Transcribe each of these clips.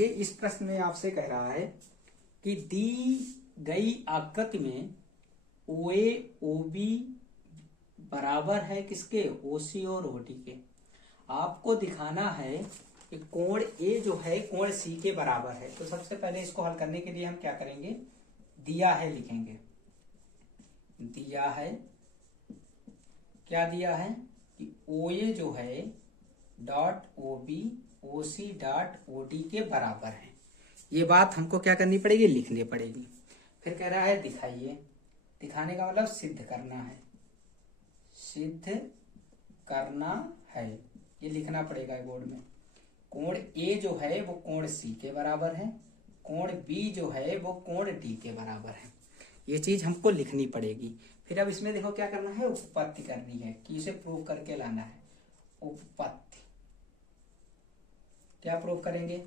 देखिए इस प्रश्न में आपसे कह रहा है कि दी गई आकृति में ओ ए ओ बी बराबर है किसके, ओ सी और ओ डी के। आपको दिखाना है कि कोण ए जो है कोण सी के बराबर है। तो सबसे पहले इसको हल करने के लिए हम क्या करेंगे, दिया है लिखेंगे। दिया है, क्या दिया है कि ओ ए जो है dot O B O C dot O D के बराबर है। ये बात हमको क्या करनी पड़ेगी, लिखनी पड़ेगी। फिर कह रहा है दिखाइए, दिखाने का मतलब सिद्ध करना है, सिद्ध करना है, ये लिखना पड़ेगा बोर्ड में। कोण ए जो है वो कोण सी के बराबर है, कोण बी जो है वो कोण डी के बराबर है। ये चीज हमको लिखनी पड़ेगी। फिर अब इसमें देखो क्या करना है, उपपत्ति करनी है कि इसे प्रूव करके लाना है। उपपत्ति क्या प्रूव करेंगे,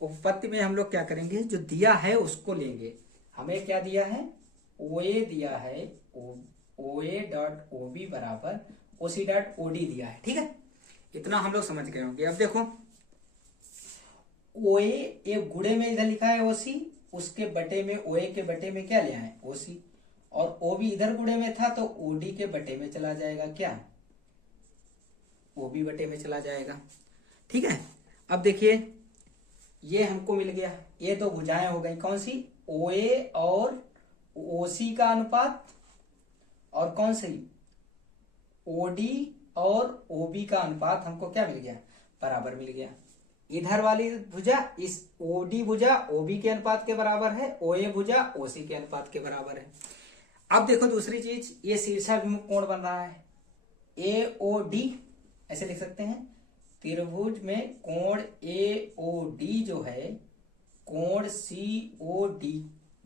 उपपत्ति में हम लोग क्या करेंगे, जो दिया है उसको लेंगे। हमें क्या दिया है, ओ ए दिया है, ओ ए डॉट ओ बी बराबर ओ सी डॉट ओ डी दिया है। ठीक है, इतना हम लोग समझ गए होंगे। अब देखो ओ ए एक गुणे में इधर लिखा है ओ सी, उसके बटे में ओ ए के बटे में क्या ले आए, ओ सी, और ओ बी इधर गुणे में था तो ओ डी के बटे में चला जाएगा, क्या ओ बी बटे में चला जाएगा। ठीक है, अब देखिए ये हमको मिल गया, ये तो भुजाएं हो गई कौन सी, ओ ए और ओ सी का अनुपात, और कौन सी ओ डी और ओ बी का अनुपात हमको क्या मिल गया, बराबर मिल गया। इधर वाली भुजा इस ओ डी भुजा ओ बी के अनुपात के बराबर है, ओ ए भुजा ओ सी के अनुपात के बराबर है। अब देखो दूसरी चीज, ये शीर्षाभिमुख कोण बन रहा है ए ओ डी, ऐसे लिख सकते हैं। त्रिभुज में कोण ए ओ डी जो है कोण सी ओ डी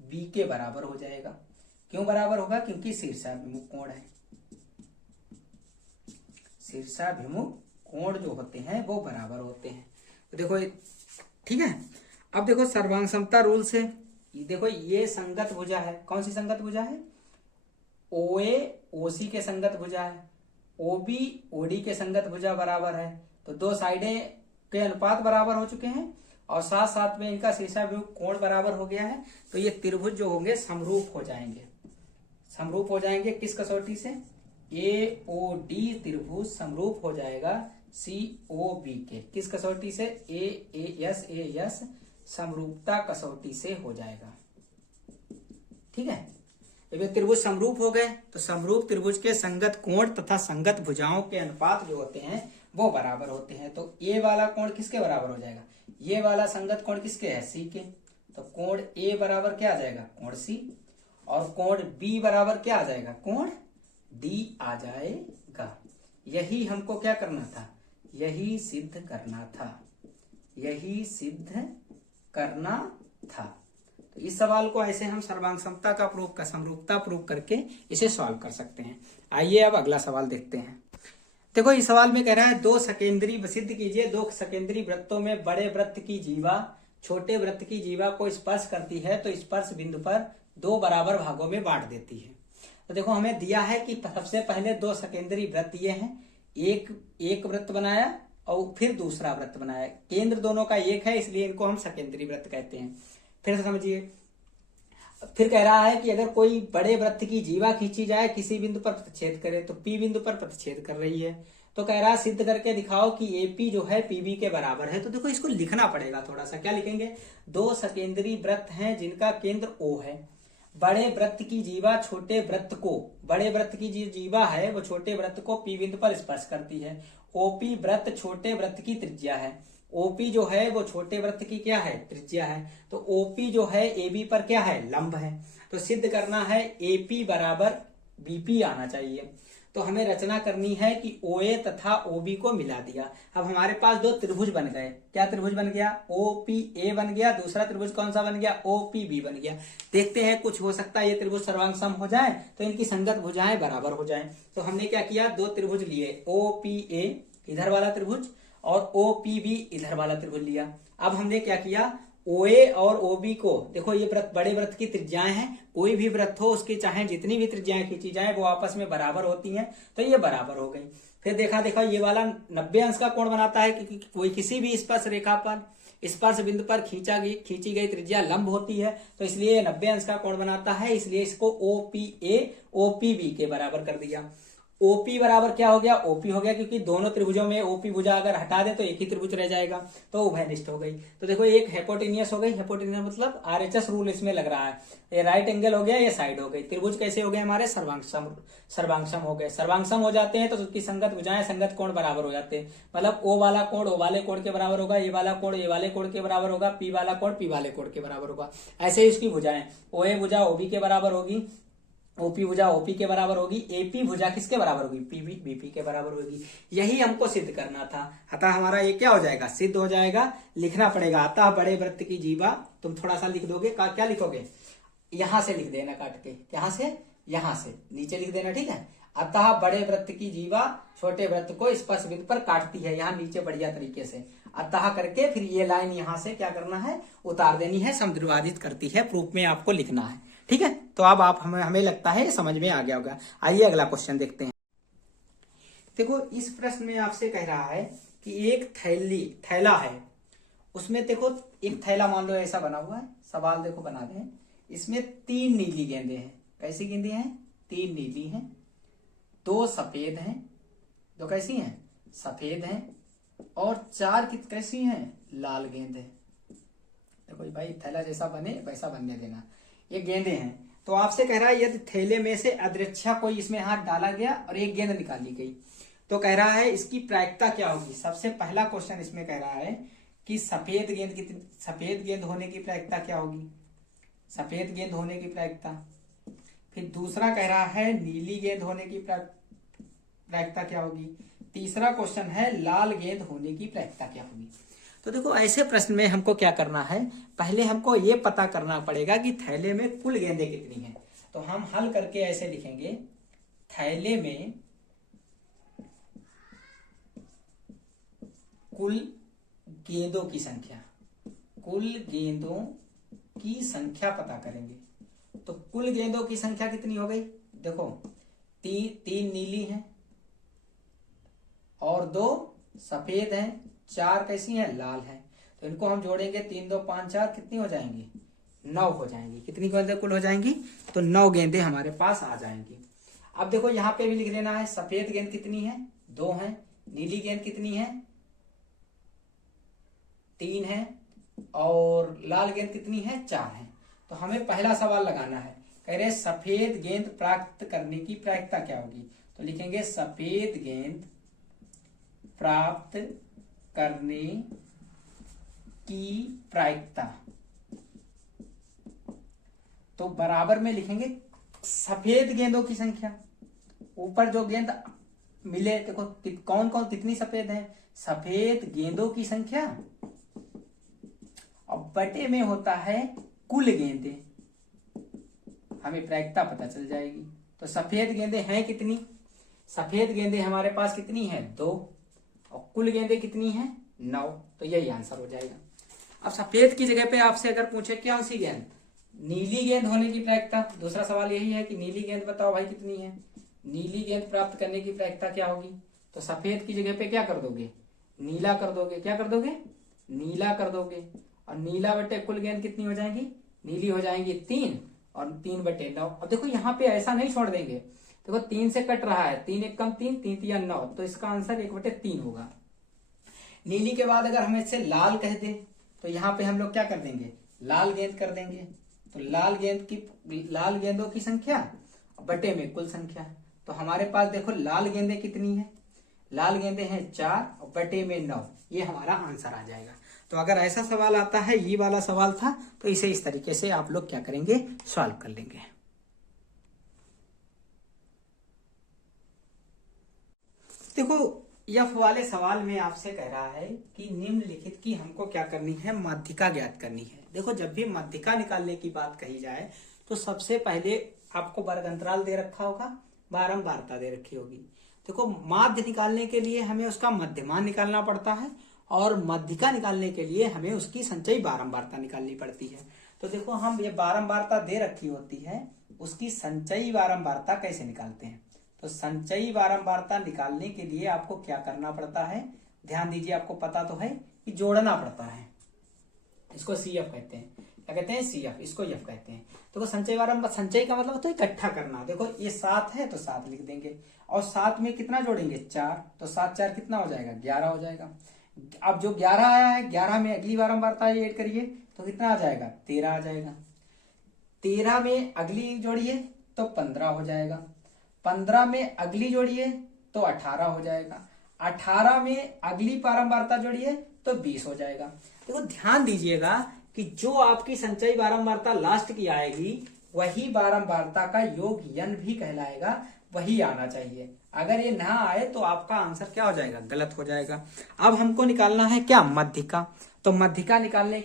बी के बराबर हो जाएगा। क्यों बराबर होगा, क्योंकि शीर्षाभिमुख कोण है। शीर्षाभिमुख कोण जो होते हैं वो बराबर होते हैं। तो देखो ठीक है, अब देखो सर्वांग समता रूल से देखो ये संगत भुजा है, कौन सी संगत भुजा है, ओ ए ओ सी के संगत भुजा है, ओ बी ओ डी के संगत भुजा बराबर है। तो दो साइडें के अनुपात बराबर हो चुके हैं और साथ साथ में इनका शीर्षाभिमुख कोण बराबर हो गया है। तो ये त्रिभुज जो होंगे समरूप हो जाएंगे। समरूप हो जाएंगे किस कसौटी से, ए ओ डी त्रिभुज समरूप हो जाएगा सी ओ बी के, किस कसौटी से, ए एस समरूपता कसौटी से हो जाएगा। ठीक है, जब त्रिभुज समरूप हो गए तो समरूप त्रिभुज के संगत कोण तथा संगत भुजाओं के अनुपात जो होते हैं वो बराबर होते हैं। तो ए वाला कोण किसके बराबर हो जाएगा, ये वाला संगत कोण किसके है, सी के। तो कोण ए बराबर क्या आ जाएगा, कोण सी, और कोण बी बराबर क्या आ जाएगा, कोण डी आ जाएगा। यही हमको क्या करना था, यही सिद्ध करना था, यही सिद्ध करना था। तो इस सवाल को ऐसे हम सर्वांग समता का प्रूफ का समरूपता प्रूफ करके इसे सॉल्व कर सकते हैं। आइए अब अगला सवाल देखते हैं। देखो इस सवाल में कह रहा है दो सकेंद्री सिद्ध कीजिए, दो सकेंद्री वृत्तों में बड़े वृत्त की जीवा छोटे वृत्त की जीवा को स्पर्श करती है तो स्पर्श बिंदु पर दो बराबर भागों में बांट देती है। तो देखो हमें दिया है कि सबसे पहले दो सकेंद्री वृत्त ये हैं, एक वृत्त बनाया और फिर दूसरा वृत्त बनाया, केंद्र दोनों का एक है इसलिए इनको हम सकेंद्री वृत्त कहते हैं। फिर से समझिए, फिर कह रहा है कि अगर कोई बड़े वृत्त की जीवा खींची जाए किसी बिंदु पर प्रतिच्छेद करे तो पी बिंदु पर प्रतिच्छेद कर रही है। तो कह रहा है सिद्ध करके दिखाओ कि एपी जो है पीबी के बराबर है। तो देखो इसको लिखना पड़ेगा थोड़ा सा, क्या लिखेंगे, दो सकेंद्री वृत्त हैं जिनका केंद्र ओ है, बड़े वृत्त की जीवा छोटे वृत्त को, बड़े वृत्त की जीवा है वो छोटे वृत्त को पी बिंदु पर स्पर्श करती है। ओपी वृत्त छोटे वृत्त की त्रिज्या है, ओपी जो है वो छोटे वृत्त की क्या है, त्रिज्या है। तो ओपी जो है एबी पर क्या है, लंब है। तो सिद्ध करना है एपी बराबर बीपी आना चाहिए। तो हमें रचना करनी है कि ओए तथा ओबी को मिला दिया। अब हमारे पास दो त्रिभुज बन गए, क्या त्रिभुज बन गया, ओपी ए बन गया, दूसरा त्रिभुज कौन सा बन गया, ओपी बी बन गया। देखते हैं कुछ हो सकता है ये त्रिभुज सर्वांग सम हो जाए तो इनकी संगत भुजाएं बराबर हो जाएं। तो हमने क्या किया, दो त्रिभुज लिए, ओपी ए इधर वाला त्रिभुज और ओपीबी इधर वाला त्रिभुज लिया। अब हमने क्या किया, ओए और ओबी को, देखो ये वृत्त बड़े वृत्त की त्रिज्याएं हैं, कोई भी वृत्त हो उसकी चाहे जितनी भी त्रिज्याएं खींची जाए वो आपस में बराबर होती हैं, तो ये बराबर हो गई। फिर देखा ये वाला 90 अंश का कोण बनाता है क्योंकि कोई किसी भी स्पर्श रेखा पर स्पर्श बिंदु पर खींची गई त्रिज्या लंब होती है, तो इसलिए 90 अंश का कोण बनाता है, इसलिए इसको OPA OPB के बराबर कर दिया। ओपी बराबर क्या हो गया, ओपी हो गया, क्योंकि दोनों त्रिभुजों में ओपी भुजा अगर हटा दे तो एक ही त्रिभुज रह जाएगा, तो उभयनिष्ठ हो गई। तो देखो एक हेपोटेनियस हो गई, हेपोटेनियस मतलब RHS रूल इसमें लग रहा है, ये राइट एंगल हो गया, ये साइड हो गई। त्रिभुज कैसे हो गए हमारे, सर्वांगसम हो गए। सर्वांगसम हो जाते हैं तो उसकी संगत भुजाएं संगत कोण बराबर हो जाते हैं, मतलब ओ वाला कोण ओ वाले कोण के बराबर होगा, ए वाला कोण ए वाले कोण के बराबर होगा, पी वाला कोण पी वाले कोण के बराबर होगा। ऐसे ही इसकी भुजाएं, OA भुजा OB के बराबर होगी, OP भुजा OP के बराबर होगी, AP भुजा किसके बराबर होगी, PB BP के बराबर होगी। यही हमको सिद्ध करना था, अतः हमारा ये क्या हो जाएगा, सिद्ध हो जाएगा। लिखना पड़ेगा, अतः बड़े वृत्त की जीवा, तुम थोड़ा सा लिख दोगे, क्या लिखोगे, यहां से लिख देना काट के, यहां से नीचे लिख देना, ठीक है। अतः बड़े वृत्त की जीवा छोटे वृत्त को स्पर्श बिंदु पर काटती है, यहाँ नीचे बढ़िया तरीके से अतः करके फिर ये लाइन यहां से क्या करना है, उतार देनी है, समद्विभाजित करती है, प्रूफ में आपको लिखना है, ठीक है। तो अब आप हमें लगता है समझ में आ गया होगा। आइए अगला क्वेश्चन देखते हैं। देखो इस प्रश्न में आपसे कह रहा है कि एक थैला है, उसमें देखो एक थैला मान लो ऐसा बना हुआ है, सवाल देखो बना दें, इसमें 3 नीली गेंदें हैं। कैसी गेंदें हैं, 3 नीली हैं, 2 सफेद हैं, 2 कैसी हैं, सफेद हैं, और 4 कैसी हैं, लाल गेंद है। देखो भाई थैला जैसा बने वैसा बनने देना, ये गेंदे हैं। तो आपसे कह रहा है यदि थैले में से अदृच्छा कोई इसमें हाथ डाला गया और एक गेंद निकाली गई, तो कह रहा है इसकी प्रायिकता क्या होगी। सबसे पहला क्वेश्चन इसमें कह रहा है कि सफेद गेंद होने की प्रायिकता क्या होगी, सफेद गेंद होने की प्रायिकता। फिर दूसरा कह रहा है नीली गेंद होने की प्रायिकता क्या होगी। तीसरा क्वेश्चन है लाल गेंद होने की प्रायिकता क्या होगी। तो देखो ऐसे प्रश्न में हमको क्या करना है, पहले हमको ये पता करना पड़ेगा कि थैले में कुल गेंदें कितनी हैं। तो हम हल करके ऐसे लिखेंगे, थैले में कुल गेंदों की संख्या, कुल गेंदों की संख्या पता करेंगे। तो कुल गेंदों की संख्या कितनी हो गई, देखो 3 नीली हैं और 2 सफेद हैं, 4 कैसी हैं, लाल हैं। तो इनको हम जोड़ेंगे, 3 2 5 4 कितनी हो जाएंगी, 9 हो जाएंगी। कितनी गेंदें कुल हो जाएंगी, तो 9 गेंदें हमारे पास आ जाएंगी। अब देखो यहाँ पे भी लिख लेना है, सफेद गेंद कितनी है, 2 है, नीली गेंद कितनी है, 3 है, और लाल गेंद कितनी है, 4 है। तो हमें पहला सवाल लगाना है, कह रहे सफेद गेंद प्राप्त करने की प्रायिकता क्या होगी। तो लिखेंगे सफेद गेंद प्राप्त करने की प्रायिकता, तो बराबर में लिखेंगे सफेद गेंदों की संख्या। ऊपर जो गेंद मिले, देखो कौन कौन कितनी सफेद है, सफेद गेंदों की संख्या, और बटे में होता है कुल गेंदें, हमें प्रायिकता पता चल जाएगी। तो सफेद गेंदें हैं कितनी, सफेद गेंदें हमारे पास कितनी है, 2, और कुल गेंदें कितनी हैं, 9। तो यही आंसर हो जाएगा। अब सफेद की जगह पे आपसे अगर पूछे कौन सी गेंद, नीली गेंद होने की प्रायिकता, दूसरा सवाल यही है कि नीली गेंद बताओ भाई कितनी है, नीली गेंद प्राप्त करने की प्रायिकता क्या होगी। तो सफेद की जगह पे क्या कर दोगे, नीला कर दोगे, क्या कर दोगे, नीला कर दोगे, और नीला बटे कुल गेंद कितनी हो जाएंगी, नीली हो जाएंगी 3, और 3 बटे 9। अब देखो यहाँ पे ऐसा नहीं छोड़ देंगे, देखो 3 से कट रहा है, 3 एक कम 3, 3 3 9, तो इसका आंसर 1/3 होगा। नीली के बाद अगर हम इससे लाल कह दें, तो यहाँ पे हम लोग क्या कर देंगे, लाल गेंद कर देंगे। तो लाल गेंदों की संख्या बटे में कुल संख्या। तो हमारे पास देखो लाल गेंदें कितनी है, लाल गेंदें हैं 4 और बटे में 9, ये हमारा आंसर आ जाएगा। तो अगर ऐसा सवाल आता है, ये वाला सवाल था, तो इसे इस तरीके से आप लोग क्या करेंगे, सॉल्व कर लेंगे। देखो यफ वाले सवाल में आपसे कह रहा है कि निम्नलिखित की हमको क्या करनी है, माध्यिका ज्ञात करनी है। देखो जब भी माध्यिका निकालने की बात कही जाए, तो सबसे पहले आपको वर्ग अंतराल दे रखा होगा, बारंबारता दे रखी होगी। देखो माध्य निकालने के लिए हमें उसका मध्यमान निकालना पड़ता है, और माध्यिका निकालने के लिए हमें उसकी संचयी बारंबारता निकालनी पड़ती है। तो देखो हम ये बारंबारता दे रखी होती है, उसकी संचयी बारंबारता कैसे निकालते हैं। तो संचयी बारंबारता निकालने के लिए आपको क्या करना पड़ता है, ध्यान दीजिए, आपको पता तो है कि जोड़ना पड़ता है। इसको सी एफ कहते हैं। क्या कहते हैं? C F. इसको एफ कहते हैं। देखो संचय बारंबार, संचय का मतलब तो इकट्ठा करना। देखो ये 7 है तो 7 लिख देंगे, और 7 में कितना जोड़ेंगे? 4, तो 7 4 कितना हो जाएगा? 11 हो जाएगा। अब जो 11 आया है, 11 में अगली बारंबारता ऐड करिए तो कितना आ जाएगा? 13 आ जाएगा। 13 में अगली जोड़िए तो 15 हो जाएगा। 15 में अगली जोड़िए तो 18 हो जाएगा। 18 में अगली बारंबारता जोड़िए तो 20 हो जाएगा। देखो ध्यान दीजिएगा कि जो आपकी संचयी बारंबारता लास्ट की आएगी वही बारंबारता का योग यन भी कहलाएगा, वही आना चाहिए। अगर ये ना आए तो आपका आंसर क्या हो जाएगा? गलत हो जाएगा। अब हमको निकालना है क्या? मध्यिका। तो मध्यिका निकालने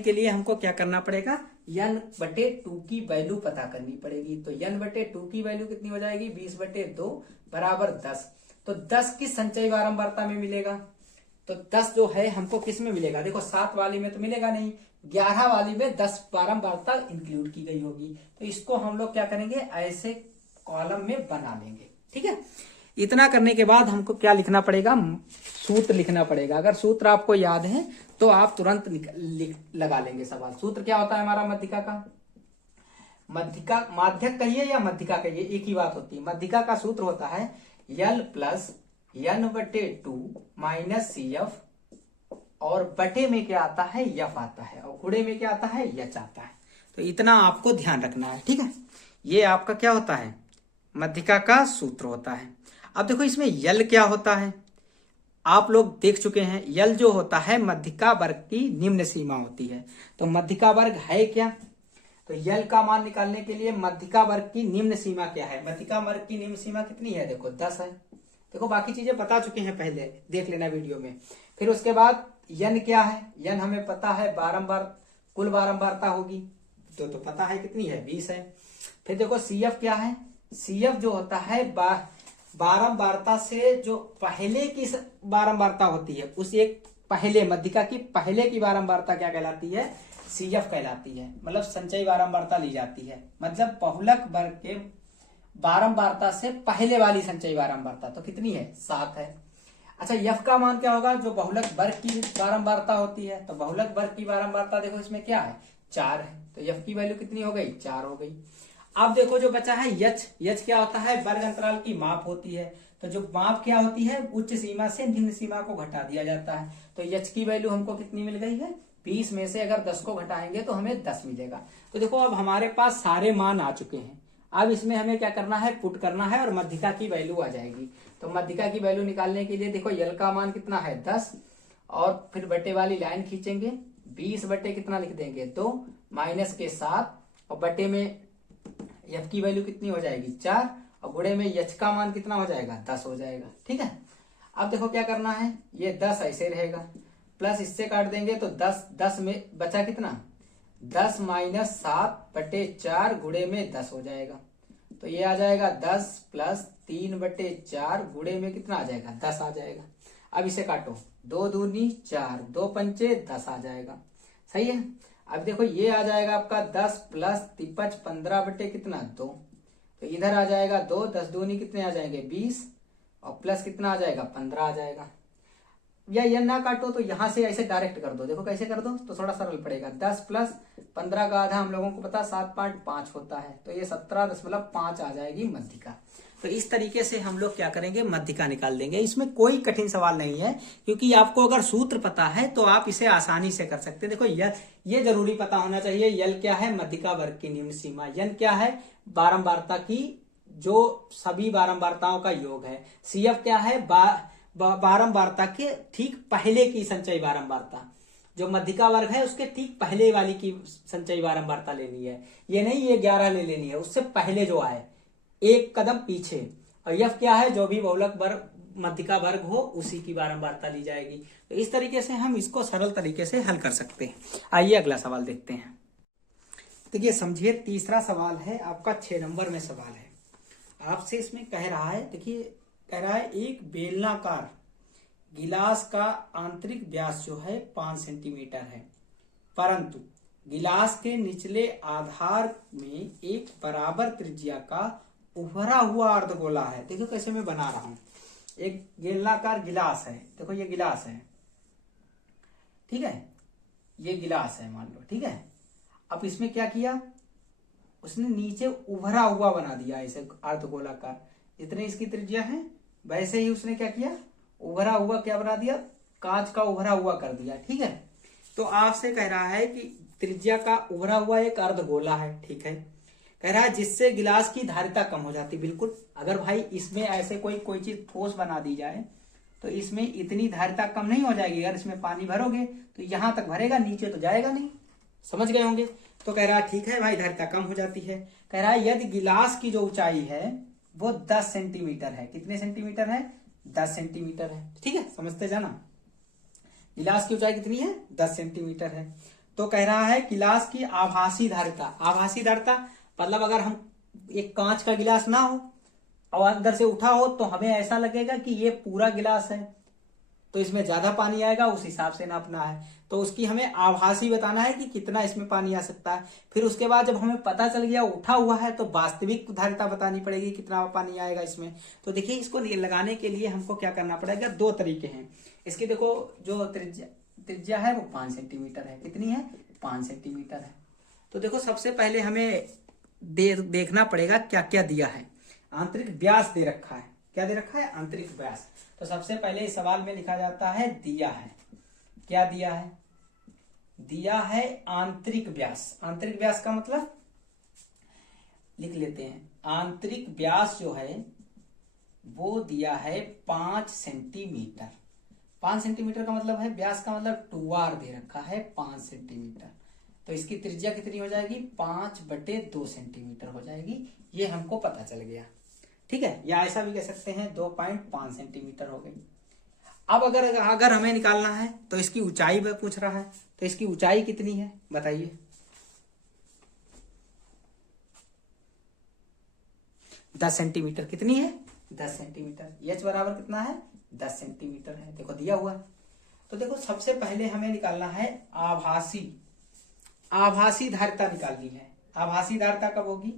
के लिए हमको क्या करना पड़ेगा? n/2 की वैल्यू पता करनी पड़ेगी। तो n/2 की वैल्यू कितनी हो जाएगी? 20/2 बराबर 10। तो 10 किस संचयी बारंबारता में मिलेगा? तो 10 जो है हमको किस में मिलेगा? देखो 7 वाली में तो मिलेगा नहीं, 11 वाली में 10 बारंबारता इंक्लूड की गई होगी। तो इसको हम लोग क्या करेंगे? ऐसे कॉलम में बना लेंगे। ठीक है, इतना करने के बाद हमको क्या लिखना पड़ेगा? सूत्र लिखना पड़ेगा। अगर सूत्र आपको याद है तो आप तुरंत लगा लेंगे सवाल। सूत्र क्या होता है हमारा मध्यिका का? मध्यिका, माध्यक कहिए या मध्यिका कहिए, एक ही बात होती है। मध्यिका का सूत्र होता है L + n/2 - CF, और बटे में क्या आता है? यफ आता है, और गुणे में क्या आता है? यच आता है। तो इतना आपको ध्यान रखना है। ठीक है, ये आपका क्या होता है? मध्यिका का सूत्र होता है। अब देखो इसमें यल क्या होता है, आप लोग देख चुके हैं। यल जो होता है मध्यिका वर्ग की निम्न सीमा होती है। तो मध्यिका वर्ग है क्या? तो यल का मान निकालने के लिए मध्यिका वर्ग की निम्न सीमा क्या है? मध्यिका वर्ग की निम्न सीमा कितनी है? देखो 10 है। देखो बाकी चीजें बता चुके हैं, पहले देख लेना वीडियो में। फिर उसके बाद यन क्या है? यन हमें पता है बारंबार, कुल बारंबारता होगी तो पता है कितनी है? 20 है। फिर देखो सीएफ क्या है? सीएफ जो होता है बारंबारता से जो पहले की बारंबारता होती है, उस एक पहले मध्यिका की पहले की बारंबारता क्या कहलाती है? सीएफ कहलाती है। मतलब संचयी बारंबारता ली जाती है, मतलब बहुलक वर्ग के बारंबारता से पहले वाली संचयी बारंबारता। तो कितनी है? 7 है। अच्छा, यफ का मान क्या होगा? जो बहुलक वर्ग की बारंबारता होती है। तो बहुलक वर्ग की बारंबारता देखो इसमें क्या है? 4 है। तो यफ की वैल्यू कितनी हो गई? 4 हो गई। अब देखो जो बचा है यच। यच क्या होता है? वर्ग अंतराल की माप होती है। तो जो माप क्या होती है? उच्च सीमा से निम्न सीमा को घटा दिया जाता है। तो यच की वैल्यू हमको कितनी मिल गई है? 20 में से अगर 10 को घटाएंगे तो हमें 10 मिलेगा। तो देखो अब हमारे पास सारे मान आ चुके हैं। अब इसमें हमें क्या करना है? पुट करना है, और मध्यिका की वैल्यू आ जाएगी। तो मध्यिका की वैल्यू निकालने के लिए देखो यल का मान कितना है? 10, और फिर बटे वाली लाइन खींचेंगे। 20 बटे कितना लिख देंगे? 2 माइनस के 7, और बटे में एफ की वैल्यू कितनी हो जाएगी? 4, और गुणे में एच का मान कितना हो जाएगा? 10 हो जाएगा। ठीक है, अब देखो क्या करना है? ये 10 ऐसे रहेगा, प्लस इससे काट देंगे तो 10 में बचा कितना? 10 माइनस 7 बटे 4 गुणे में 10 हो जाएगा। तो ये आ जाएगा 10 प्लस 3 बटे 4 गुणे में कितना आ जाएगा? 10 आ जाएगा। अब इसे काटो, 2 दूनी 4, 2 पंचे 10 आ जाएगा। सही है। अब देखो ये आ जाएगा आपका 10 प्लस 53 15 बटे कितना? 2। तो इधर आ जाएगा 2, 10 दूनी कितने आ जाएंगे? 20, और प्लस कितना आ जाएगा? 15 आ जाएगा। या ये ना काटो तो यहां से ऐसे डायरेक्ट कर दो। देखो कैसे कर दो तो थोड़ा सरल पड़ेगा। 10 प्लस 15 का आधा हम लोगों को पता 7.5 होता है। तो ये 17.5 आ जाएगी मध्यिका। तो इस तरीके से हम लोग क्या करेंगे? मध्यिका निकाल देंगे। इसमें कोई कठिन सवाल नहीं है, क्योंकि आपको अगर सूत्र पता है तो आप इसे आसानी से कर सकते हैं। देखो ये जरूरी पता होना चाहिए। यल क्या है? मध्यिका वर्ग की निम्न सीमा। यन क्या है? बारंबारता की जो सभी बारंबारताओं का योग है। सीएफ क्या है? बारंबारता के ठीक पहले की संचयी बारंबारता। जो मध्यिका वर्ग है उसके ठीक पहले वाली की संचयी बारंबारता लेनी है। ये नहीं ये 11 ले लेनी है, उससे पहले जो आए, एक कदम पीछे। और यफ क्या है? जो भी बहुलक वर्ग मध्यिका वर्ग हो उसी की बारंबारता ली जाएगी। तो इस तरीके से हम इसको सरल तरीके से हल कर सकते हैं। आइए अगला सवाल देखते हैं। देखिए समझिए, तीसरा सवाल है आपका, 6 नंबर में सवाल है आपसे। इसमें कह रहा है, देखिए कह रहा है एक बेलनाकार गिलास का आंतरिक व्यास जो है 5 सेंटीमीटर है, परंतु गिलास के निचले आधार में एक बराबर त्रिज्या का उभरा हुआ अर्धगोला है। देखो कैसे मैं बना रहा हूं। एक बेलनाकार गिलास है, देखो ये गिलास है, ठीक है। ये गिलास है मान लो, ठीक है। अब इसमें क्या किया, उसने नीचे उभरा हुआ बना दिया ऐसे अर्धगोलाकार, जितने इसकी त्रिज्या है वैसे ही उसने क्या किया, उभरा हुआ क्या बना दिया, कांच का उभरा हुआ कर दिया, ठीक है। तो आपसे कह रहा है कि त्रिज्या का उभरा हुआ एक अर्धगोला है, ठीक है। कह रहा है जिससे गिलास की धारिता कम हो जाती, बिल्कुल। अगर भाई इसमें ऐसे कोई चीज ठोस बना दी जाए तो इसमें इतनी धारिता कम नहीं हो जाएगी। अगर इसमें पानी भरोगे तो यहां तक भरेगा, नीचे तो जाएगा नहीं, समझ गए होंगे। तो कह रहा है ठीक है भाई, धारिता कम हो जाती है। कह रहा है यदि गिलास की जो ऊंचाई है वो 10 सेंटीमीटर है। कितने सेंटीमीटर है, 10 सेंटीमीटर है, ठीक है, समझते जाना। गिलास की ऊंचाई कितनी है, 10 सेंटीमीटर है। तो कह रहा है गिलास की आभासी धारिता, आभासी धारिता मतलब अगर हम एक कांच का गिलास ना हो और अंदर से उठा हो तो हमें ऐसा लगेगा कि ये पूरा गिलास है, तो इसमें ज्यादा पानी आएगा, उस हिसाब से नापना है। तो उसकी हमें आभासी बताना है कि कितना इसमें पानी आ सकता है। फिर उसके बाद जब हमें पता चल गया उठा हुआ है तो वास्तविक धारिता बतानी पड़ेगी, कितना पानी आएगा इसमें। तो देखिए इसको लगाने के लिए हमको क्या करना पड़ेगा, दो तरीके हैं इसकी। देखो जो त्रिज्या है वो 5 सेंटीमीटर है। कितनी है, 5 सेंटीमीटर है। तो देखो सबसे पहले हमें देखना पड़ेगा क्या क्या दिया है। आंतरिक व्यास दे रखा है, क्या दे रखा है, आंतरिक व्यास। तो सबसे पहले इस सवाल में लिखा जाता है दिया है, क्या दिया है, दिया है आंतरिक व्यास। आंतरिक व्यास का मतलब लिख लेते हैं, आंतरिक व्यास जो है वो दिया है 5 सेंटीमीटर। 5 सेंटीमीटर का मतलब है, व्यास का मतलब 2r दे रखा है 5 सेंटीमीटर। तो इसकी त्रिज्या कितनी हो जाएगी, 5/2 सेंटीमीटर हो जाएगी। ये हमको पता चल गया, ठीक है। या ऐसा भी कह सकते हैं 2.5 सेंटीमीटर हो गई। अब अगर हमें निकालना है तो इसकी ऊंचाई में पूछ रहा है, तो इसकी ऊंचाई कितनी है बताइए। 10 सेंटीमीटर। कितनी है, 10 सेंटीमीटर। एच बराबर कितना है, 10 सेंटीमीटर है। देखो दिया हुआ है। तो देखो सबसे पहले हमें निकालना है आभासी धारिता निकालनी है। आभासी धारिता कब होगी,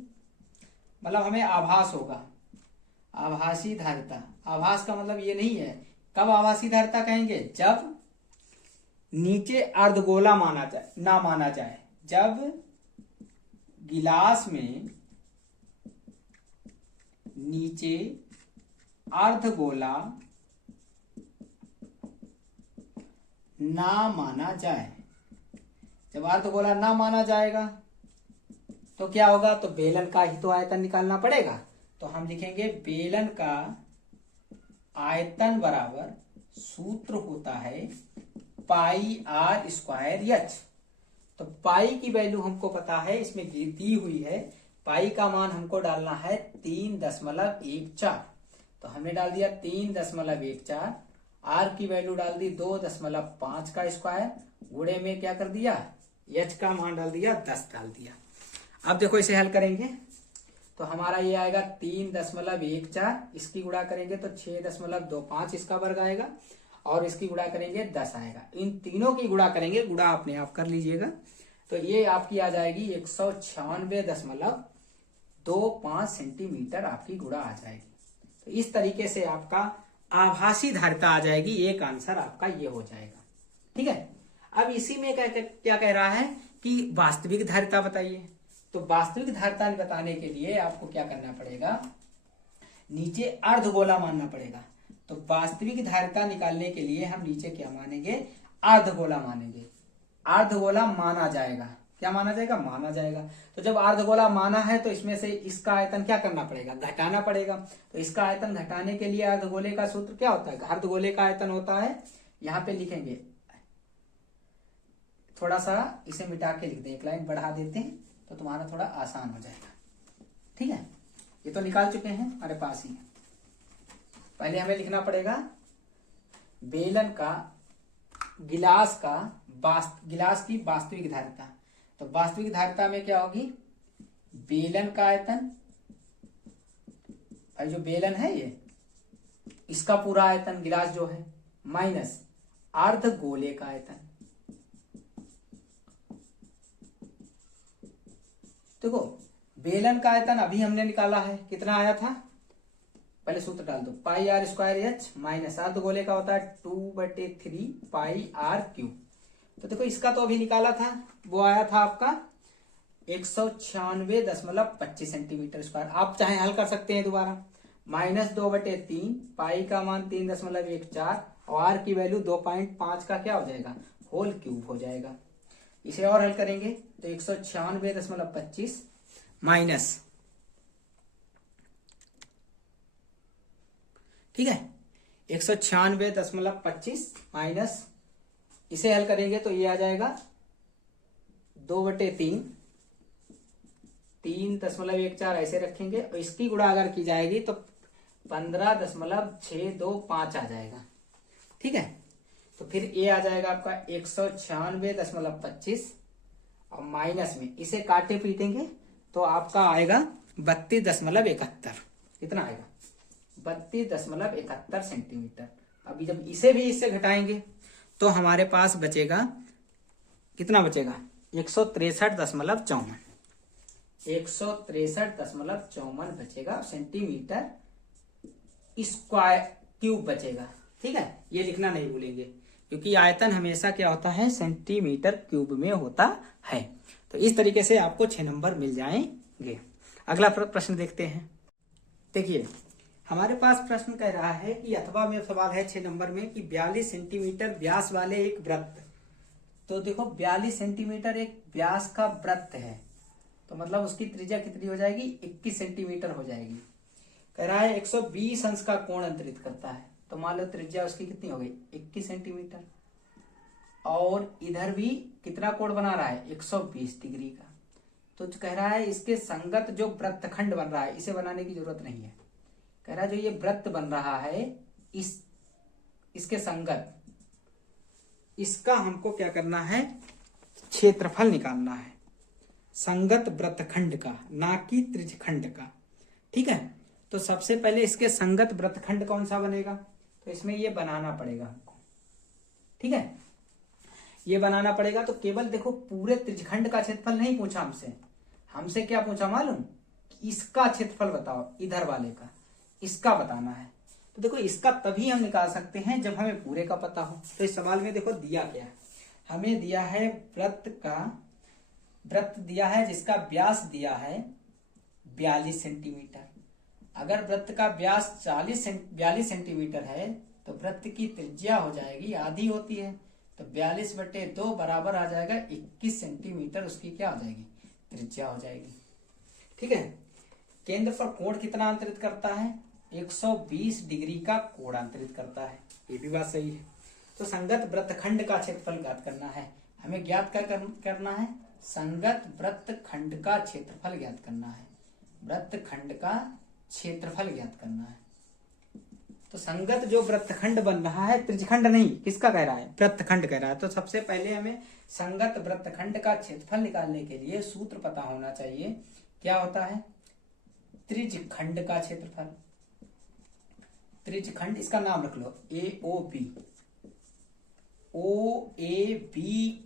मतलब हमें आभास होगा, आभासी धारिता। आभास का मतलब ये नहीं है, कब आभासी धारिता कहेंगे, जब नीचे अर्धगोला ना माना जाए, जब गिलास में नीचे अर्धगोला ना माना जाए। जब अर्धगोला ना माना जाएगा तो क्या होगा, तो बेलन का ही तो आयतन निकालना पड़ेगा। तो हम लिखेंगे बेलन का आयतन बराबर सूत्र होता है πr²h। तो पाई की वैल्यू हमको पता है, इसमें दी हुई है। पाई का मान हमको डालना है 3.14। तो हमने डाल दिया 3.14। आर की वैल्यू डाल दी 2.5 का स्क्वायर, गुणे में क्या कर दिया, एच का मान डाल दिया 10 डाल दिया। अब देखो इसे हल करेंगे तो हमारा ये आएगा 3.14, इसकी गुणा करेंगे तो 6.25 इसका वर्ग आएगा, और इसकी गुणा करेंगे 10 आएगा। इन तीनों की गुणा करेंगे, गुणा अपने आप कर लीजिएगा। तो ये आपकी आ जाएगी 196.25 सेंटीमीटर आपकी गुणा आ जाएगी। तो इस तरीके से आपका आभासी धारिता आ जाएगी। एक आंसर आपका ये हो जाएगा, ठीक है। अब इसी में क्या कह रहा है कि वास्तविक धारिता बताइए। तो वास्तविक धारिता बताने के लिए आपको क्या करना पड़ेगा, नीचे अर्धगोला मानना पड़ेगा। तो वास्तविक धारिता निकालने के लिए हम नीचे क्या मानेंगे, अर्धगोला मानेंगे। अर्धगोला माना जाएगा, क्या माना जाएगा, माना जाएगा। तो जब अर्धगोला माना है तो इसमें से इसका आयतन क्या करना पड़ेगा, घटाना पड़ेगा। तो इसका आयतन घटाने के लिए अर्धगोले का सूत्र क्या होता है, अर्धगोले का आयतन होता है, यहाँ पे लिखेंगे, थोड़ा सा इसे मिटा के लिख दें, एक लाइन बढ़ा देते हैं तो तुम्हारा थोड़ा आसान हो जाएगा, ठीक है। ये तो निकाल चुके हैं, हमारे पास ही है। पहले हमें लिखना पड़ेगा बेलन का गिलास की वास्तविक धारिता। तो वास्तविक धारिता में क्या होगी, बेलन का आयतन, जो बेलन है ये, इसका पूरा आयतन गिलास जो है, माइनस अर्धगोले का आयतन। देखो बेलन का आयतन अभी हमने निकाला है, कितना आया था, पहले सूत्र डाल दो, πr²h माइनस अर्धगोले का होता है 2/3 πr³ तो देखो इसका तो अभी निकाला था, वो आया था आपका 196.25 सेंटीमीटर स्क्वायर। आप चाहे हल कर सकते हैं दोबारा। -2/3, पाई का मान 3.14 और आर की वैल्यू 2.5 का क्या हो जाएगा, होल क्यूब हो जाएगा। इसे और हल करेंगे तो 196.25 माइनस, ठीक है, 196.25 माइनस, इसे हल करेंगे तो ये आ जाएगा 2/3, 3.14 ऐसे रखेंगे और इसकी गुणा अगर की जाएगी तो 15.625 आ जाएगा। ठीक है, तो फिर ये आ जाएगा आपका 196.25 और माइनस में इसे काटे पीटेंगे तो आपका आएगा 32.71। कितना आएगा, 32.71 सेंटीमीटर। अभी जब इसे भी इससे घटाएंगे तो हमारे पास बचेगा, कितना बचेगा, 163.54, 163.54 बचेगा सेंटीमीटर स्क्वायर क्यूब बचेगा। ठीक है, ये लिखना नहीं भूलेंगे क्योंकि आयतन हमेशा क्या होता है, सेंटीमीटर क्यूब में होता है। तो इस तरीके से आपको 6 नंबर मिल जाएंगे। अगला प्रश्न देखते हैं। देखिए हमारे पास प्रश्न कह रहा है कि अथवा में सवाल है 6 नंबर में कि 42 सेंटीमीटर व्यास वाले एक वृत्त, तो देखो 42 सेंटीमीटर एक व्यास का वृत्त है, तो मतलब उसकी त्रिज्या कितनी हो जाएगी, 21 सेंटीमीटर हो जाएगी। कह रहा है 120 अंश का कोण अंतरित करता है, तो मान लो त्रिज्या उसकी कितनी हो गई, 21 सेंटीमीटर, और इधर भी कितना कोण बना रहा है, 120 डिग्री का। तो कह रहा है इसके संगत जो वृत्तखंड बन रहा है, इसे बनाने की जरूरत नहीं है। कह रहा है जो ये वृत्त बन रहा है इसके संगत, इसका हमको क्या करना है, क्षेत्रफल निकालना है, संगत वृत्तखंड का, ना कि त्रिज्यखंड का। ठीक है, तो सबसे पहले इसके संगत वृत्तखंड कौन सा बनेगा, तो इसमें ये बनाना पड़ेगा हमको। ठीक है, ये बनाना पड़ेगा। तो केवल देखो पूरे त्रिज्यखंड का क्षेत्रफल नहीं पूछा हमसे, हमसे क्या पूछा मालूम, इसका क्षेत्रफल बताओ, इधर वाले का, इसका बताना है। तो देखो इसका तभी हम निकाल सकते हैं जब हमें पूरे का पता हो। तो इस सवाल में देखो दिया क्या है, हमें दिया है वृत्त दिया है जिसका व्यास दिया है 42 सेंटीमीटर। अगर वृत्त का व्यास 42 सेंटीमीटर है तो वृत्त की त्रिज्या हो जाएगी, आधी होती है, तो 42/2 बराबर आ जाएगा 21 सेंटीमीटर, उसकी क्या हो जाएगी, त्रिज्या हो जाएगी। ठीक है, केंद्र पर कोण कितना अंतरित करता है, 120 डिग्री का कोण अंतरित करता है, ये भी बात सही है। तो संगत वृत्तखंड का क्षेत्रफल ज्ञात करना है, हमें ज्ञात क्या करना है, संगत वृत्तखंड का क्षेत्रफल ज्ञात करना है, वृत्तखंड का क्षेत्रफल ज्ञात करना है। तो संगत जो वृत्तखंड बन रहा है, त्रिज्यखंड नहीं, किसका कह रहा है, वृत्तखंड कह रहा है। तो सबसे पहले हमें संगत वृत्तखंड का क्षेत्रफल निकालने के लिए सूत्र पता होना चाहिए, क्या होता है, त्रिज्यखंड का क्षेत्रफल। त्रिज्यखंड, इसका नाम रख लो AOB, OAB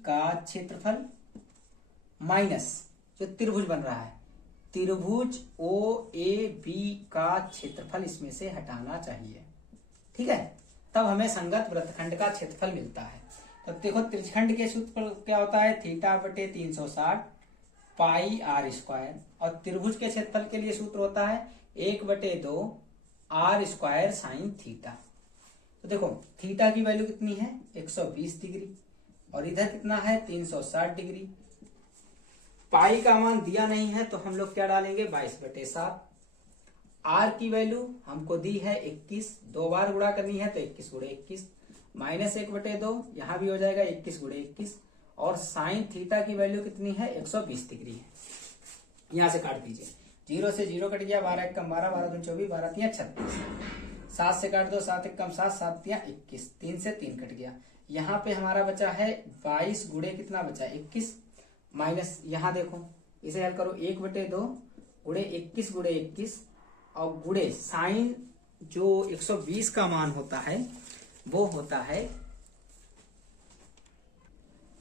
का क्षेत्रफल माइनस जो त्रिभुज बन रहा है, त्रिभुज OAB का क्षेत्रफल इसमें से हटाना चाहिए। ठीक है, तब हमें संगत वृत्तखंड का क्षेत्रफल मिलता है। तो देखो त्रिज्यखंड के सूत्र क्या होता है, θ/360 पाई r², और त्रिभुज के क्षेत्रफल के लिए सूत्र होता है 1/2 r² साइन थीटा। तो देखो थीटा की वैल्यू कितनी है, 120 डिग्री, और इधर कितना है, 360 डिग्री। पाई का मान दिया नहीं है तो हम लोग क्या डालेंगे, 22/7। आर की वैल्यू हमको दी है 21, 2 बार गुणा करनी है तो 21 × 21, -1/2, यहाँ भी हो जाएगा 21 × 21, और साइन थीटा की वैल्यू कितनी है, 120 डिग्री है। यहां से काट दीजिए, 0 से 0 कट गया, 12 × 1 12, 12 × 2 24, 12 × 3 36, 7 से काट दो, 7 × 1 7, 7 × 3 21, 3 से 3 कट गया। यहाँ पे हमारा बचा है 22 गुणे कितना बचा, 21, माइनस यहाँ देखो इसे हल करो, 1/2 गुणे 21 × 21, और गुणे साइन जो 120 का मान होता है वो होता है,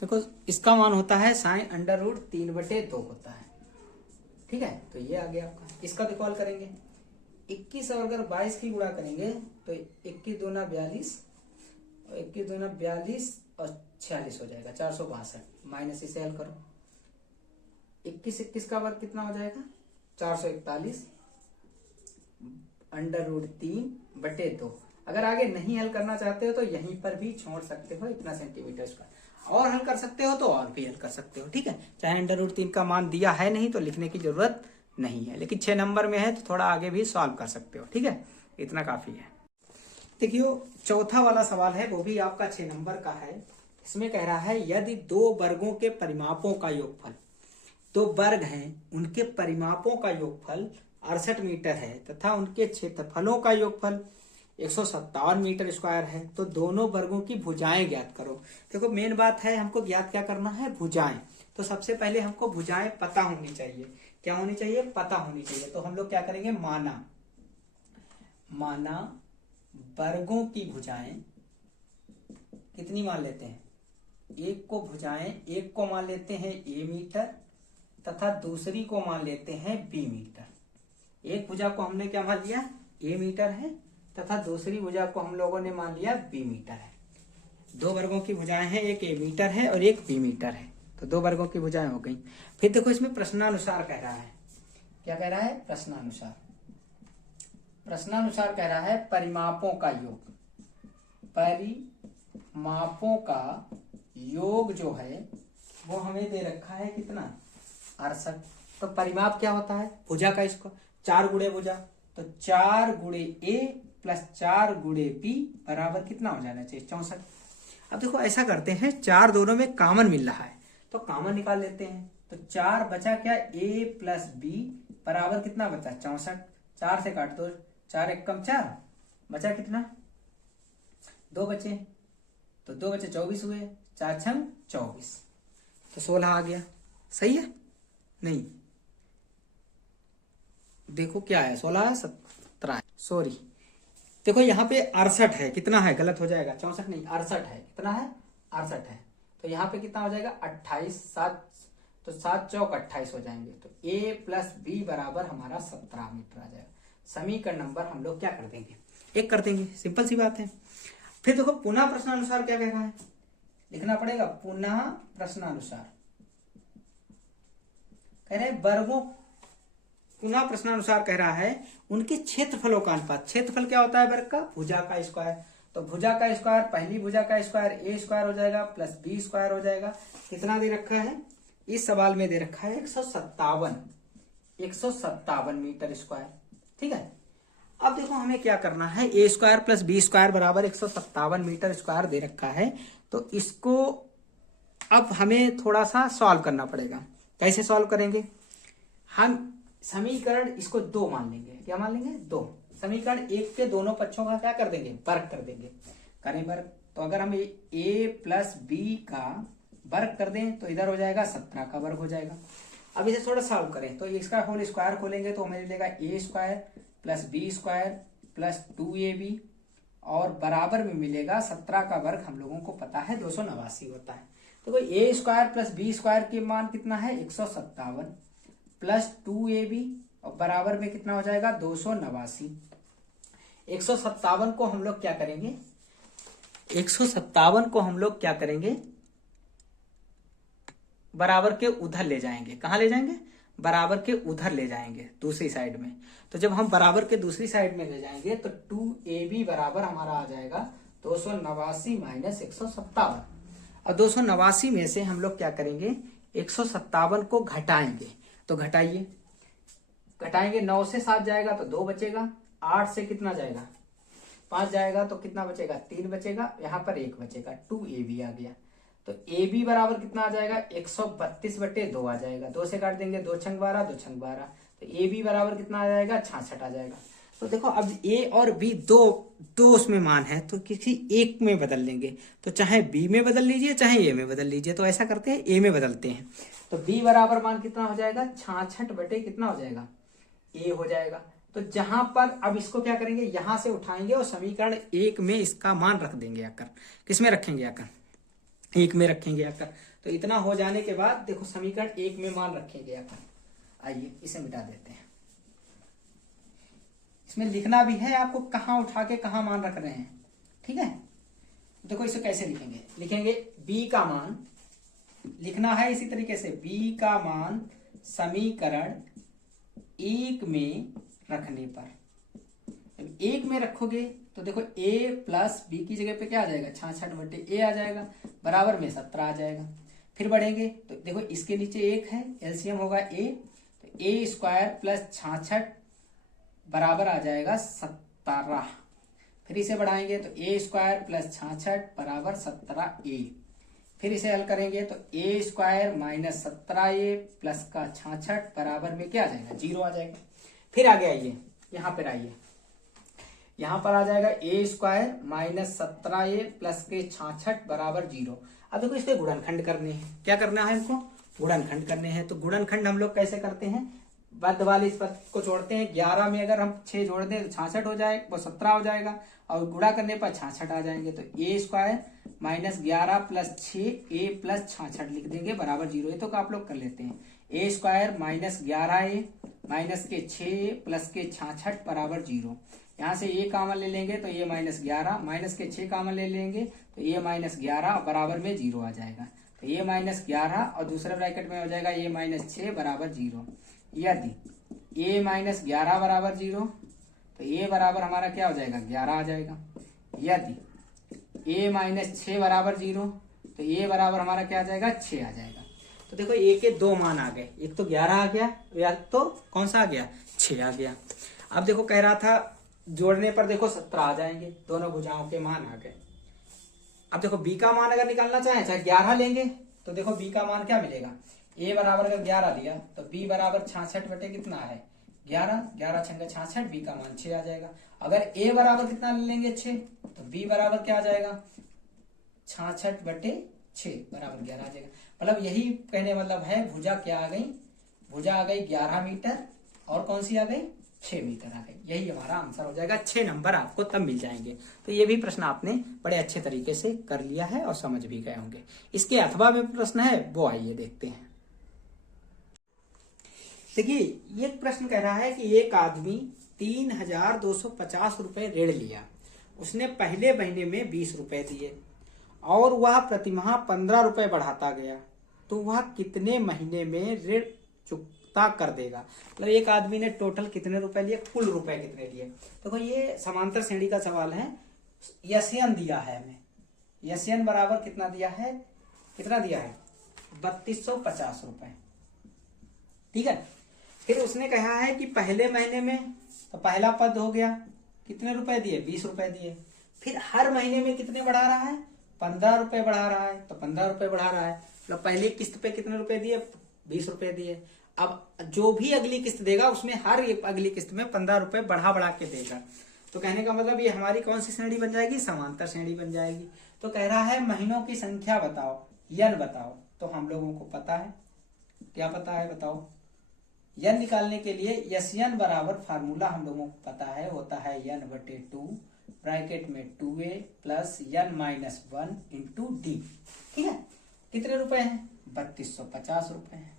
देखो इसका मान होता है साइन √3/2 होता है। ठीक है, तो ये आ गया आपका। इसका देखो हल करेंगे, 21 और अगर 22 की गुणा करेंगे तो 21 दूना 42, और 21 दूना 42, और 46 हो जाएगा 462 माइनस इसे हल करो। 21 का वर्ग कितना हो जाएगा 441 √3/2। अगर आगे नहीं हल करना चाहते हो तो यहीं पर भी छोड़ सकते हो इतना सेंटीमीटर स्क्वायर, और हल कर सकते हो तो और भी हल कर सकते हो, ठीक है। चाहे √3 का मान दिया है नहीं तो लिखने की जरूरत नहीं है, लेकिन 6 नंबर में है तो थोड़ा आगे भी सॉल्व कर सकते हो, ठीक है। इतना काफी है। देखियो चौथा वाला सवाल है, वो भी आपका 6 नंबर का है। इसमें कह रहा है यदि दो वर्गों के परिमापों का योगफल, दो वर्ग हैं उनके परिमापों का योगफल 68 मीटर है तथा उनके क्षेत्रफलों का योगफल 157 मीटर स्क्वायर है, तो दोनों वर्गों की भुजाएं ज्ञात करो। देखो मेन बात है, हमको ज्ञात क्या करना है, भुजाएं। तो सबसे पहले हमको भुजाएं पता होनी चाहिए। क्या होनी चाहिए, पता होनी चाहिए। तो हम लोग क्या करेंगे, माना वर्गों की भुजाएं कितनी मान लेते हैं, एक को भुजाएं, एक को मान लेते हैं a मीटर तथा दूसरी को मान लेते हैं b मीटर। एक भुजा को हमने क्या मान लिया, a मीटर है तथा दूसरी भुजा को हम लोगों ने मान लिया b मीटर है। दो वर्गों की भुजाएं हैं, एक a मीटर है और एक b मीटर है, तो दो वर्गों की भुजाएं हो गई। फिर देखो इसमें प्रश्नानुसार कह रहा है, क्या कह रहा है, प्रश्नानुसार। प्रश्नानुसार कह रहा है परिमापों का योग, परिमापों का योग जो है वो हमें दे रखा है कितना, 68। तो परिमाप क्या होता है, भुजा का स्क्वायर, 4 गुणे भुजा, तो 4 गुणे a प्लस 4 गुणे b बराबर कितना हो जाना चाहिए, 64। अब देखो ऐसा करते हैं, 4 दोनों में कॉमन मिल रहा है तो कॉमन निकाल लेते हैं। तो 4 बचा क्या, a प्लस b बराबर कितना बचा, 64। 4 से काट दो, 4 एक कम 4, बचा कितना, 2 बचे, तो 2 बचे 24 हुए, 4 छंग 24, तो 16 आ गया। सही है, नहीं देखो क्या है, 16 17 है, सॉरी देखो यहाँ पे 68 है, कितना है, गलत हो जाएगा, 64 नहीं 68 है, कितना है, 68 है। तो यहाँ पे कितना हो जाएगा, 28, 7 तो 7 चौक 28 हो जाएंगे। तो a प्लस बी बराबर हमारा 17 मीटर आ जाएगा। समीकरण नंबर हम लोग क्या कर देंगे, 1 कर देंगे, सिंपल सी बात है। फिर देखो पुनः प्रश्नानुसार क्या कह रहा है, लिखना पड़ेगा, पुनः प्रश्नानुसार कह रहे वर्गों, पुनः प्रश्नानुसार कह रहा है उनके क्षेत्रफलों का अनुपात। क्षेत्रफल क्या होता है वर्ग का, भुजा का स्क्वायर। तो भुजा का स्क्वायर, पहली भुजा का स्क्वायर a स्क्वायर हो जाएगा प्लस b स्क्वायर हो जाएगा। कितना दे रखा है, इस सवाल में दे रखा है 157 मीटर स्क्वायर, ठीक है। अब देखो हमें क्या करना है, a square plus b square बराबर 157 मीटर स्क्वायर दे रखा है, तो इसको अब हमें थोड़ा सा सॉल्व करना पड़ेगा। कैसे सॉल्व करेंगे, हम समीकरण इसको 2 मान लेंगे। क्या मान लेंगे, 2। समीकरण 1 के दोनों पक्षों का क्या कर देंगे, वर्ग कर देंगे। करें वर्ग, तो अगर हम a प्लस बी का वर्ग कर दें तो इधर हो जाएगा 17 का वर्ग हो जाएगा। अब इसे थोड़ा सॉल्व करें तो इसका होल स्क्वायर खोलेंगे तो हमें मिलेगा a square plus b square plus 2ab और बराबर में मिलेगा 17 का वर्ग हम लोगों को पता है 289 होता है। तो कोई a square plus b square के मान कितना है, 157 प्लस 2ab और बराबर में कितना हो जाएगा, 289। 157 को हम लोग क्या करेंगे, 157 को हम लोग क्या करेंगे, बराबर के उधर ले जाएंगे। कहां ले जाएंगे, बराबर के उधर ले जाएंगे, दूसरी साइड में। तो जब हम बराबर के दूसरी साइड में ले जाएंगे तो 2ab बराबर हमारा आ जाएगा 289 माइनस 157। और 289 में से हम लोग क्या करेंगे, 157 को घटाएंगे। तो घटाइए, घटाएंगे, 9 से 7 जाएगा तो 2 बचेगा, 8 से कितना जाएगा, 5 जाएगा तो कितना बचेगा, 3 बचेगा, यहाँ पर 1 बचेगा, 2ab आ गया। तो ab बराबर कितना आ जाएगा, 132/2 आ जाएगा। 2 से काट देंगे, 2 छंग 12, 2 छंग 12, तो ab बराबर कितना आ जाएगा, 66 आ जाएगा। तो देखो अब a और b दो उसमें मान है तो किसी एक में बदल लेंगे। तो चाहे b में बदल लीजिए चाहे a में बदल लीजिए। तो ऐसा करते हैं, a में बदलते हैं। तो b बराबर मान कितना हो जाएगा, 66 कितना हो जाएगा, a हो जाएगा। तो जहां पर अब इसको क्या करेंगे, यहां से उठाएंगे और समीकरण 1 में इसका मान रख देंगे आकर। किसमें रखेंगे, आकर 1 में रखेंगे आकर। तो इतना हो जाने के बाद देखो समीकरण 1 में मान रखेंगे आकर। आइए इसे मिटा देते हैं। इसमें लिखना भी है आपको कहां उठा के कहां मान रख रहे हैं, ठीक है। देखो इसे कैसे लिखेंगे, लिखेंगे b का मान लिखना है इसी तरीके से, b का मान समीकरण 1 में रखने पर, जब 1 में रखोगे तो देखो a प्लस बी की जगह पे क्या आ जाएगा, 66/a आ जाएगा, बराबर में 17 आ जाएगा। फिर बढ़ेंगे तो देखो इसके नीचे 1 है, एलसीएम होगा a, तो a स्क्वायर प्लस 66 बराबर आ जाएगा 17। फिर इसे बढ़ाएंगे तो a स्क्वायर प्लस 66 बराबर 17a। फिर इसे हल करेंगे तो a square minus 17a plus का 66 बराबर में क्या आ जाएगा, 0 आ जाएगा। फिर आगे आइए, यहाँ पर आइए, यहाँ पर आ जाएगा a square minus 17a plus के 66 बराबर 0। अब देखो इसके गुणनखंड करने हैं, क्या करना है हमको, गुणनखंड करने हैं। तो गुणनखंड हम लोग कैसे करते हैं, बद्ध वाले इस पद को जोड़ते हैं, 11 में अगर हम 6 जोड़ दें तो 66 हो जाए, वो 17 हो जाएगा, और गुणा करने पर 66 आ जाएंगे। तो a square minus 11 plus 6a plus 66 लिख देंगे बराबर 0। ये तो आप लोग कर लेते हैं, a square minus 11a minus के 6a प्लस के 66 बराबर 0। यहाँ से a कॉमन ले लेंगे तो a माइनस 11 माइनस के 6 कॉमन ले लेंगे तो a माइनस 11 बराबर में 0 आ जाएगा। तो a माइनस 11 और दूसरे ब्रैकेट में हो जाएगा a माइनस 6 बराबर 0। यदि a माइनस 11 बराबर 0 तो a बराबर हमारा क्या हो जाएगा, 11 आ जाएगा। यदि a माइनस 6 बराबर 0 तो a बराबर हमारा क्या आ जाएगा, 6 आ जाएगा। तो देखो a के दो मान आ गए, एक तो 11 आ गया, या तो कौन सा आ गया, 6 आ गया। अब देखो कह रहा था जोड़ने पर देखो 17 आ जाएंगे, दोनों भुजाओं के मान आ गए। अब देखो b का मान अगर निकालना चाहे, चाहे 11 लेंगे तो देखो b का मान क्या मिलेगा, a बराबर अगर 11 लिया तो b बराबर 66 बटे कितना है, 11, 11 छंगे 66, b का मान 6 आ जाएगा। अगर a बराबर कितना ले लेंगे, 6, तो b बराबर क्या आ जाएगा, 66 बटे 6 बराबर 11 आ जाएगा। मतलब यही कहने मतलब है, भुजा क्या आ गई, भुजा आ गई 11 मीटर और कौन सी आ गई, 6 मीटर आ गई। यही हमारा आंसर हो जाएगा, 6 नंबर आपको तब मिल जाएंगे। तो ये भी प्रश्न आपने बड़े अच्छे तरीके से कर लिया है और समझ भी गए होंगे। इसके अथवा में प्रश्न है, वो आइए देखते हैं। देखिए ये प्रश्न कह रहा है कि एक आदमी 3,250 रुपए ऋण लिया, उसने पहले महीने में 20 रुपए दिए और वह प्रतिमाह 15 रुपए बढ़ाता गया, तो वह कितने महीने में ऋण चुकता कर देगा। मतलब एक आदमी ने टोटल कितने रुपए लिए, कुल रुपए कितने लिए। देखो ये समांतर श्रेणी का सवाल है, यशयन दिया है हमें, यशयन बराबर कितना दिया है, कितना दिया है, 3250 रुपए, ठीक है। फिर उसने कहा है कि पहले महीने में, तो पहला पद हो गया, कितने रुपए दिए, 20 रुपए दिए। फिर हर महीने में कितने बढ़ा रहा है, 15 रुपए बढ़ा रहा है, तो 15 रुपए बढ़ा रहा है। मतलब पहली किस्त पे कितने रुपए दिए, 20 रुपए दिए। अब जो भी अगली किस्त देगा उसमें हर एक अगली किस्त में 15 रुपए बढ़ा के देगा। तो कहने का मतलब ये हमारी कौन सी श्रेणी बन जाएगी, समांतर श्रेणी बन जाएगी। तो कह रहा है महीनों की संख्या बताओ, यन बताओ। तो हम लोगों को पता है, क्या पता है बताओ, यन निकालने के लिए यशयन बराबर फार्मूला हम लोगों को पता है, होता है यन बटे 2 ब्रैकेट में 2a प्लस यन माइनस 1 इंटू डी, ठीक है। कितने रुपए हैं, 3250 रुपए हैं,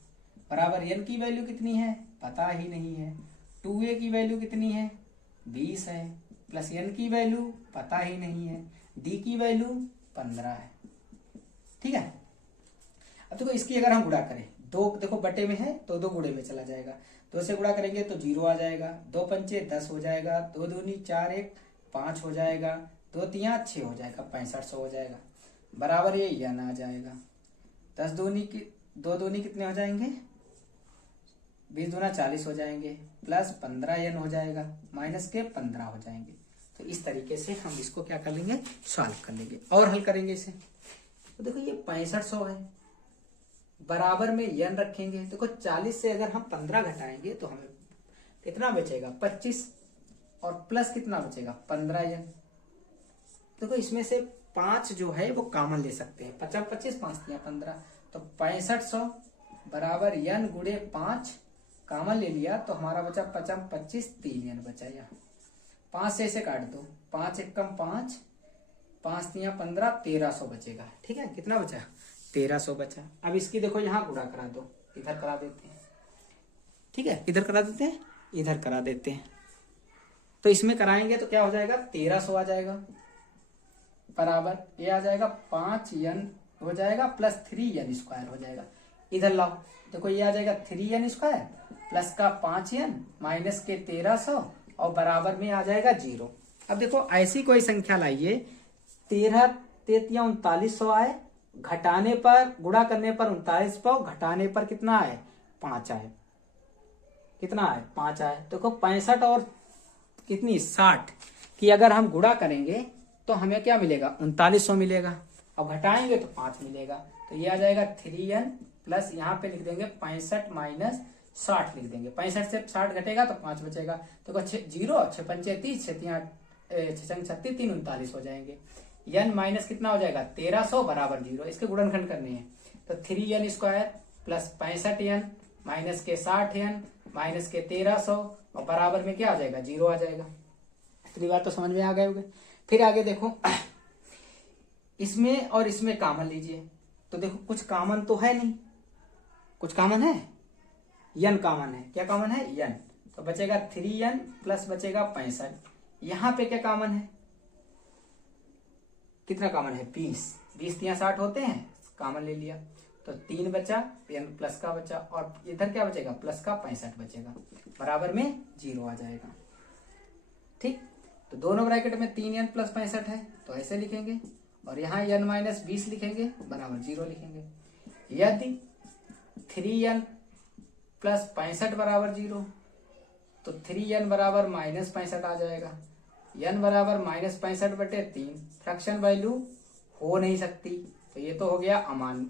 बराबर यन की वैल्यू कितनी है, पता ही नहीं है, 2a की वैल्यू कितनी है, 20 है, प्लस यन की वैल्यू पता ही नहीं है, डी की वैल्यू 15 है, ठीक है। अब देखो इसकी अगर हम गुणा करें, दो देखो बटे में है तो 2 गुणे में चला जाएगा, 2 से गुणा करेंगे तो 0 आ जाएगा, 2 पंचे 10 हो जाएगा, 2 दूनी 4 1 5 हो जाएगा, 2 तिया 6 हो जाएगा, 6500 हो जाएगा, बराबर ये यन आ जाएगा। 10 दूनी की 2 दूनी कितने हो जाएंगे, 20 दूना 40 हो जाएंगे, प्लस 15 यन हो जाएगा, माइनस के 15 हो जाएंगे। तो इस तरीके से हम इसको क्या कर लेंगे, सॉल्व कर लेंगे और हल करेंगे इसे। तो देखो ये 6500 है, बराबर में यन रखेंगे। देखो 40 से अगर हम 15 घटाएंगे तो हमें कितना बचेगा, 25, और प्लस कितना बचेगा, 15 यन। देखो इसमें से 5 जो है वो कॉमन ले सकते हैं, 50 25 5 या 15, तो 6500 बराबर यन गुणे 5 कॉमन ले लिया तो हमारा बचा 50 25 3 यन बचा। यहाँ 5 से इसे काट दो, 5 1 कम 5 5 3 15 1300 बचेगा, ठीक है। कितना बचा, 1300 बचा। अब इसकी देखो यहाँ गुणा करा दो, इधर करा देते हैं, ठीक है, इधर करा देते हैं, इधर करा देते हैं। तो इसमें कराएंगे तो क्या हो जाएगा, 1300 आ जाएगा, बराबर ये आ जाएगा 5n हो जाएगा प्लस 3n स्क्वायर हो जाएगा। इधर लाओ, देखो ये आ जाएगा 3n स्क्वायर प्लस का 5n माइनस के 1300 और बराबर में आ जाएगा 0। अब देखो ऐसी कोई संख्या लाइए 13 33 3900 आए, घटाने पर गुणा करने पर 3900, घटाने पर कितना आए 5 आए, कितना आए 5 आए। देखो 65 और कितनी 60 की अगर हम गुणा करेंगे तो हमें क्या मिलेगा 3900 मिलेगा, अब घटाएंगे तो 5 मिलेगा। तो ये आ जाएगा 3n प्लस यहाँ पे लिख देंगे 65 माइनस 60 लिख देंगे, 65 से 60 घटेगा तो 5 बचेगा। देखो 0 6 पंचे 30 6 36 3 39 हो जाएंगे। n माइनस कितना हो जाएगा 1300 बराबर 0, इसके गुणनखंड करने हैं तो 3n square plus 65n minus के 60n माइनस के 1300 और बराबर में क्या आ जाएगा 0 आ जाएगा। इतनी बात तो समझ में आ गए होंगे। फिर आगे देखो इसमें और इसमें कॉमन लीजिए, तो देखो कुछ कॉमन तो है नहीं, कुछ कॉमन है n कॉमन है, क्या कॉमन है n, तो बचेगा 3n प्लस बचेगा 65। यहाँ पे क्या कॉमन है, कितना कॉमन है 20 20 यहाँ 60 होते हैं, कॉमन ले लिया तो 3 बचा, n प्लस का बचा और इधर क्या बचेगा प्लस का 65 बचेगा, बराबर में 0 आ जाएगा। ठीक, तो दोनों ब्रैकेट में 3n प्लस 65 है तो ऐसे लिखेंगे और यहाँ n माइनस 20 लिखेंगे बराबर 0 लिखेंगे। यदि 3n प्लस 65 बराबर 0 तो 3n बराबर माइनस 65 आ जाएगा, n बराबर माइनस 65 बटे 3, फ्रैक्शन वैल्यू हो नहीं सकती तो ये तो हो गया अमान्य।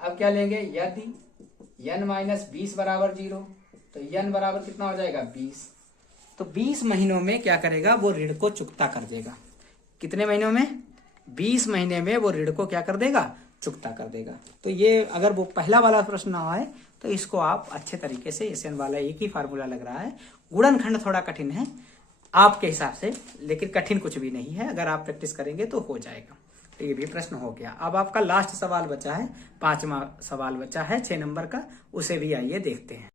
अब क्या लेंगे, यदि n माइनस 20 बराबर 0 तो n बराबर कितना हो जाएगा 20, तो 20 महीनों में क्या करेगा वो ऋण को चुकता कर देगा। कितने महीनों में 20 महीने में वो ऋण को क्या कर देगा चुकता कर देगा। तो ये अगर वो पहला वाला प्रश्न ना आए तो इसको आप अच्छे तरीके से, SN वाला एक ही फार्मूला लग रहा है, गुणनखंड थोड़ा कठिन है आपके हिसाब से, लेकिन कठिन कुछ भी नहीं है, अगर आप प्रैक्टिस करेंगे तो हो जाएगा। तो ये भी प्रश्न हो गया। अब आपका लास्ट सवाल बचा है, 5वां सवाल बचा है 6 नंबर का, उसे भी आइए देखते हैं।